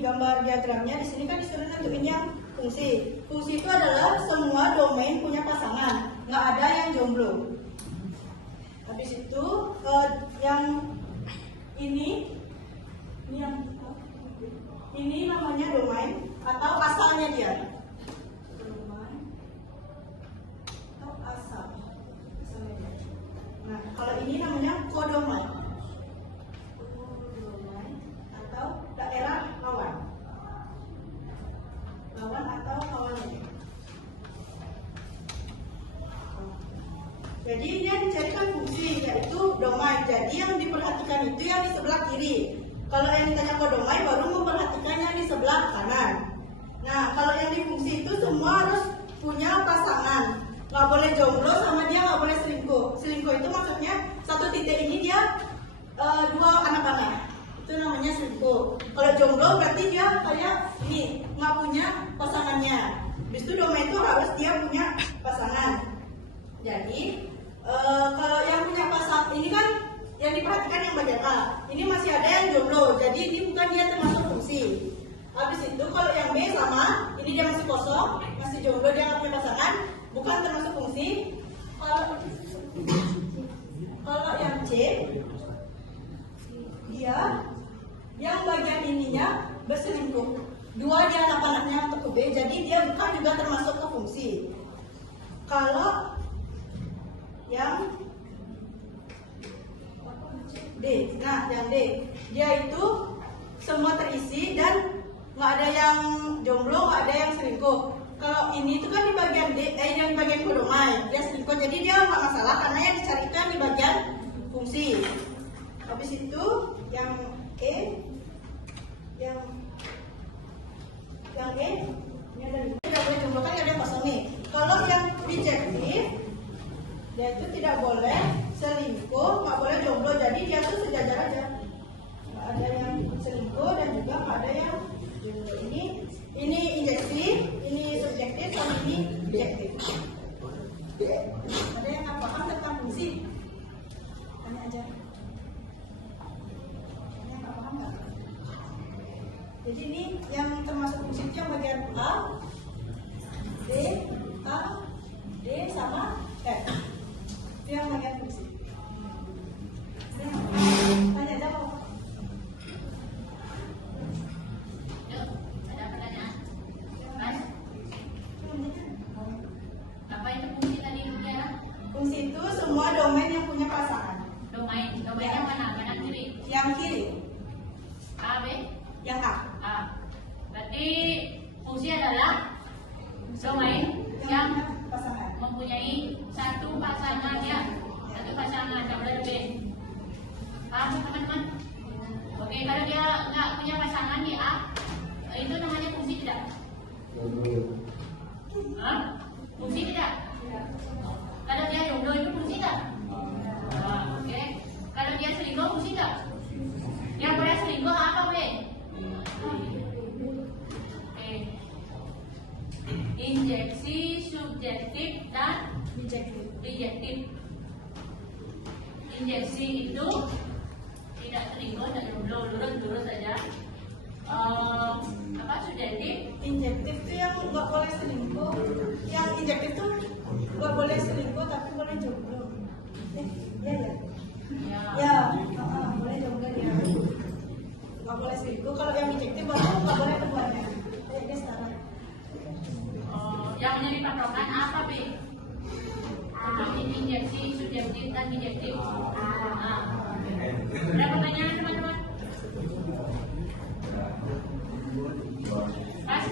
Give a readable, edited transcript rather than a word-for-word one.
Gambar diagramnya di sini kan disuruh nentuin yang fungsi. Fungsi itu adalah semua domain punya pasangan, nggak ada yang jomblo. Habis itu yang ini namanya domain atau asalnya dia. Domain atau asalnya dia. Nah, kalau ini namanya kodomain. Daerah lawan atau kawannya. Jadi ini yang dicarikan fungsi yaitu domain. Jadi yang diperhatikan itu yang di sebelah kiri. Kalau yang ditanya kodomain baru memperhatikan yang di sebelah kanan. Nah, kalau yang di fungsi itu semua harus punya pasangan. Nggak boleh jomblo sama dia nggak boleh selingkuh. Selingkuh itu maksudnya satu titik ini dia dua anak-anak. Itu namanya selingkuh. Kalau jomblo berarti dia kayak ini nggak punya pasangannya. Habis itu domain itu harus dia punya pasangan. Jadi kalau yang punya pasangan ini kan yang diperhatikan yang bagian A. Ini masih ada yang jomblo. Jadi ini bukan dia termasuk fungsi. Habis itu kalau yang B sama, ini dia masih kosong, masih jomblo, dia nggak punya pasangan, bukan termasuk fungsi. Kalau yang C, dia yang bagian ininya berselingkuh. Dua dia anak-anaknya untuk ke B, jadi dia bukan juga termasuk ke fungsi. Kalau yang D, nah yang D, dia itu semua terisi dan nggak ada yang jomblo, nggak ada yang selingkuh. Kalau ini tuh kan di bagian D, yang di bagian kodomain, dia selingkuh, jadi dia nggak masalah karena yang dicarikan di bagian fungsi. Habis itu yang E, yang E ini ada tidak boleh jomblo kan ada yang kosong nih. Kalau yang bijektif dia itu tidak boleh selingkuh, nggak boleh jomblo, jadi dia tuh sejajar aja, nggak ada yang selingkuh dan juga nggak ada yang jomblo. Ini injektif, ini subjektif, sama ini objektif. Ada yang nggak paham tentang fungsi? Tanya aja. Jadi ini yang termasuk fungsi itu yang bagian A, D sama F. Itu yang bagian fungsi. Tanya aja Pak. Yuk, ada pertanyaan? Mas? Apa itu fungsi tadi Mutiara? Fungsi itu semua domain yang punya pasangan. Domain yang mana? Kanan kiri? Yang kiri. A, B? Yang A. Berarti fungsi adalah domain yang mempunyai satu pasangan ya, satu pasangan, nggak boleh lebih. Paham teman-teman? Oke, kalau dia nggak punya pasangan di A, itu namanya fungsi tidak? Fungsi tidak? Kalau dia jomblo itu fungsi tidak? Oke. Kalau dia selingkuh fungsi tidak? Yang boleh selingkuh apa boleh? Injeksi, subjektif, dan bijektif. Injeksi itu tidak selingkuh, tidak jomblo, lurus saja. Apa subjektif? Injektif itu yang nggak boleh selingkuh. Yang injektif itu nggak boleh selingkuh tapi boleh jomblo. Boleh jomblo dia. Nggak boleh selingkuh. Kalau yang injektif baru nggak boleh keduanya. Dia setara. Yang menjadi patokan apa B? Ini injeksi. definisi subjektif dan objektif. Ada pertanyaan teman-teman? Pas?